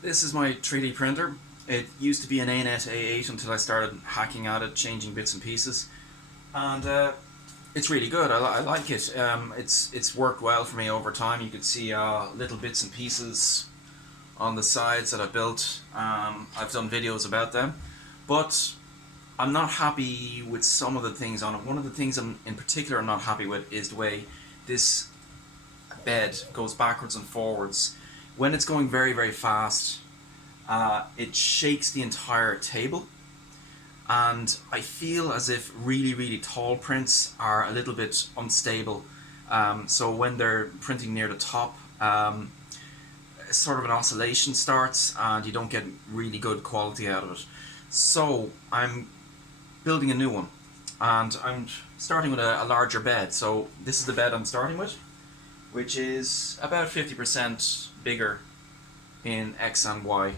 This is my 3D printer. It used to be an ANET A8 until I started hacking at it, changing bits and pieces, and it's really good. I like it. It's worked well for me over time. You can see little bits and pieces on the sides that I built. I've done videos about them, but I'm not happy with some of the things on it. One of the things in particular I'm not happy with is the way this bed goes backwards and forwards. When it's going very, very fast, it shakes the entire table, and I feel as if really, really tall prints are a little bit unstable. So when they're printing near the top, sort of an oscillation starts and you don't get really good quality out of it. So I'm building a new one, and I'm starting with a larger bed. So this is the bed I'm starting with, which is about 50% bigger in X and Y.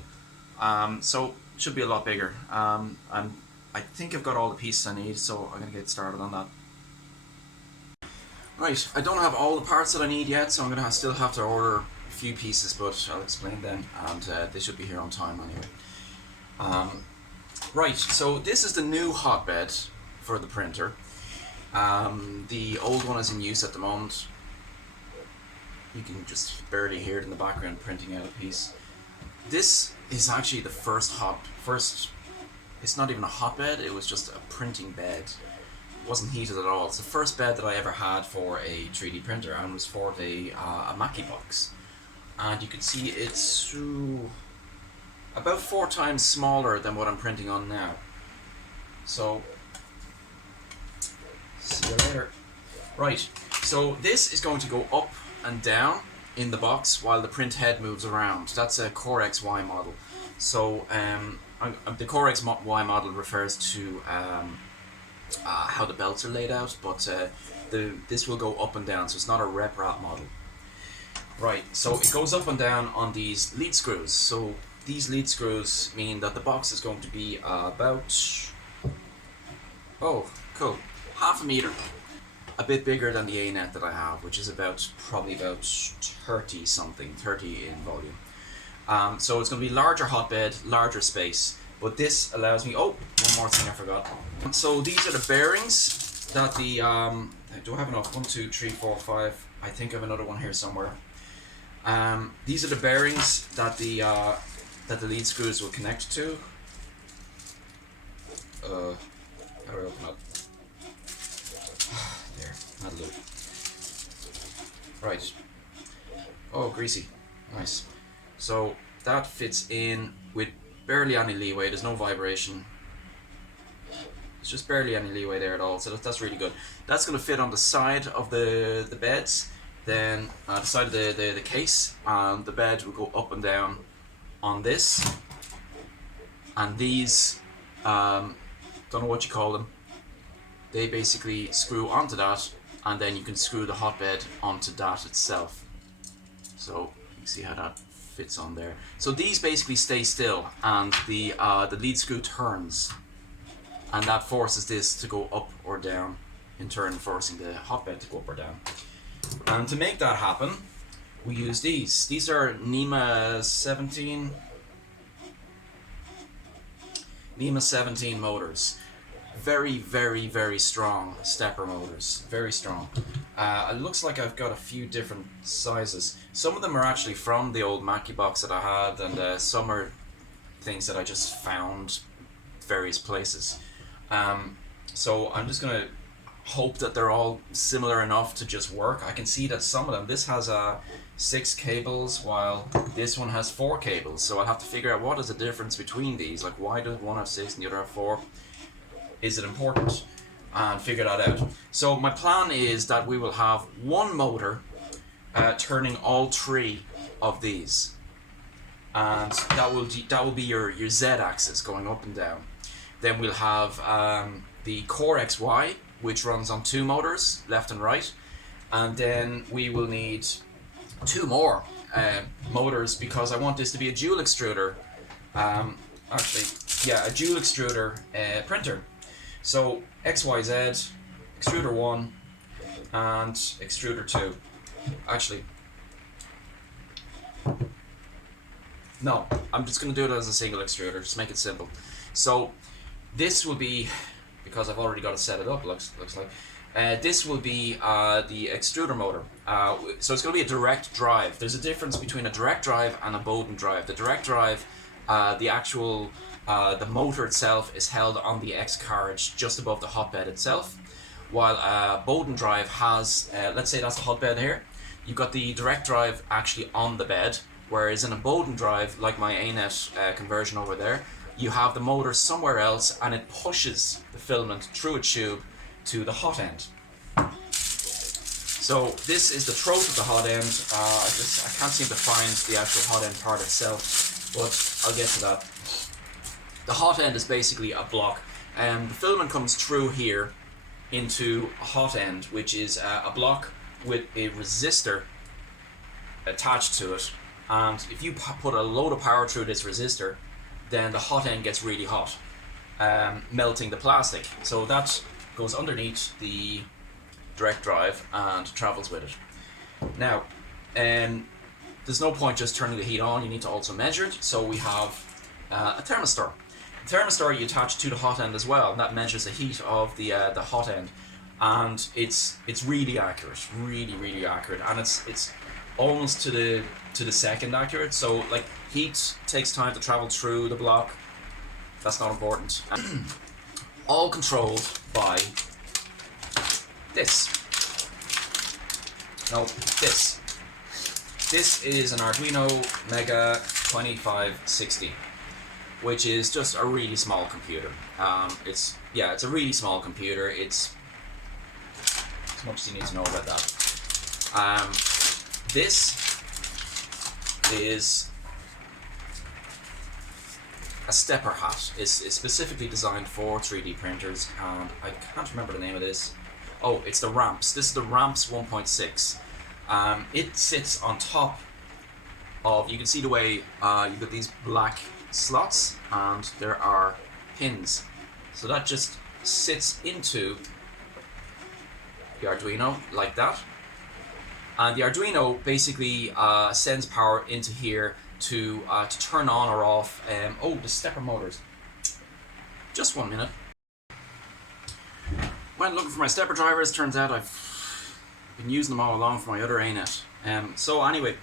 So it should be a lot bigger. I think I've got all the pieces I need, so I'm going to get started on that. Right, I don't have all the parts that I need yet, so I'm going to still have to order a few pieces, but I'll explain them, and they should be here on time anyway. Right, so this is the new hotbed for the printer. The old one is in use at the moment. You can just barely hear it in the background printing out a piece. This is actually the first, it's not even a hotbed, it was just a printing bed. It wasn't heated at all. It's the first bed that I ever had for a 3D printer, and it was for a Mackie box. And you can see it's about 4 times smaller than what I'm printing on now. So, see you later. Right, so this is going to go up and down in the box while the print head moves around. That's a CoreXY model. So the CoreXY model refers to how the belts are laid out, but this will go up and down, so it's not a rep wrap model. Right, so it goes up and down on these lead screws. So these lead screws mean that the box is going to be about, oh cool, half a meter. A bit bigger than the ANET that I have, which is probably about 30 something, 30 in volume. So it's going to be larger hotbed, larger space, but this allows me, oh, one more thing I forgot. So these are the bearings that the, do I have enough? 1, 2, 3, 4, 5, I think I have another one here somewhere. These are the bearings that the lead screws will connect to. How do I open up? There, had a look. Right. Oh, greasy. Nice. So that fits in with barely any leeway. There's no vibration. It's just barely any leeway there at all. So that's really good. That's going to fit on the side of the beds. Then the side of the case. And the bed will go up and down on this. And these, don't know what you call them. They basically screw onto that, and then you can screw the hotbed onto that itself. So you can see how that fits on there. So these basically stay still, and the lead screw turns, and that forces this to go up or down, in turn forcing the hotbed to go up or down. And to make that happen, we use these. These are NEMA 17 motors. Very, very, very strong stepper motors. Very strong. It looks like I've got a few different sizes. Some of them are actually from the old Mackie box that I had, and some are things that I just found various places. So I'm just going to hope that they're all similar enough to just work. I can see that some of them, this has 6 cables while this one has 4 cables. So I'll have to figure out what is the difference between these. Like, why does one have 6 and the other have 4? Is it important? And figure that out. So my plan is that we will have one motor turning all 3 of these, and that will be your Z-axis going up and down. Then we'll have the CoreXY, which runs on 2 motors, left and right, and then we will need 2 more motors because I want this to be a dual extruder. A dual extruder printer. So XYZ, extruder 1 and extruder 2. Actually, No, I'm just going to do it as a single extruder, just make it simple. So this will be, because I've already got to set it up, looks like, this will be the extruder motor. So it's going to be a direct drive. There's a difference between a direct drive and a Bowden drive. The direct drive, the motor itself is held on the X carriage just above the hotbed itself, while a Bowden drive has, let's say that's the hotbed here, you've got the direct drive actually on the bed, whereas in a Bowden drive, like my ANET conversion over there, you have the motor somewhere else and it pushes the filament through a tube to the hot end. So this is the throat of the hot end. I can't seem to find the actual hot end part itself, but I'll get to that. The hot end is basically a block. The filament comes through here into a hot end, which is a block with a resistor attached to it. And if you put a load of power through this resistor, then the hot end gets really hot, melting the plastic. So that goes underneath the direct drive and travels with it. Now, there's no point just turning the heat on, you need to also measure it. So we have a thermistor. The thermistor you attach to the hot end as well, and that measures the heat of the hot end. And it's really accurate, really accurate, and it's almost to the second accurate. So like heat takes time to travel through the block. That's not important. All controlled by this. No, this. This is an Arduino Mega 2560, which is just a really small computer. It's a really small computer. It's as much as you need to know about that. This is a stepper hat. It's specifically designed for 3D printers, and I can't remember the name of this. Oh, it's the Ramps. This is the Ramps 1.6. It sits on top of, you can see the way you've got these black slots and there are pins. So that just sits into the Arduino like that. And the Arduino basically sends power into here to turn on or off. The stepper motors. Just 1 minute. Went looking for my stepper drivers. Turns out I've been using them all along for my other ANET. So anyway,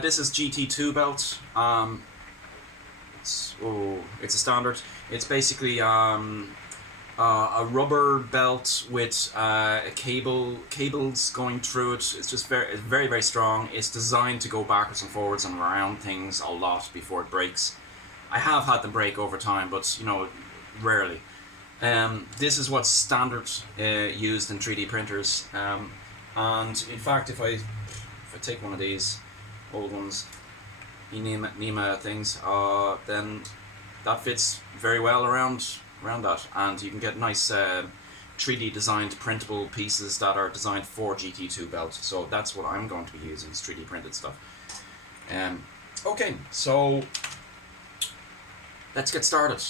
this is GT2 belt. It's a standard. It's basically a rubber belt with cables going through it. It's just very strong. It's designed to go backwards and forwards and around things a lot before it breaks. I have had them break over time, but rarely. This is what's standard used in 3D printers. And in fact, if I take one of these old ones, NEMA things, then that fits very well around that, and you can get nice 3D designed printable pieces that are designed for GT2 belts. So that's what I'm going to be using, is 3D printed stuff. Okay, so let's get started.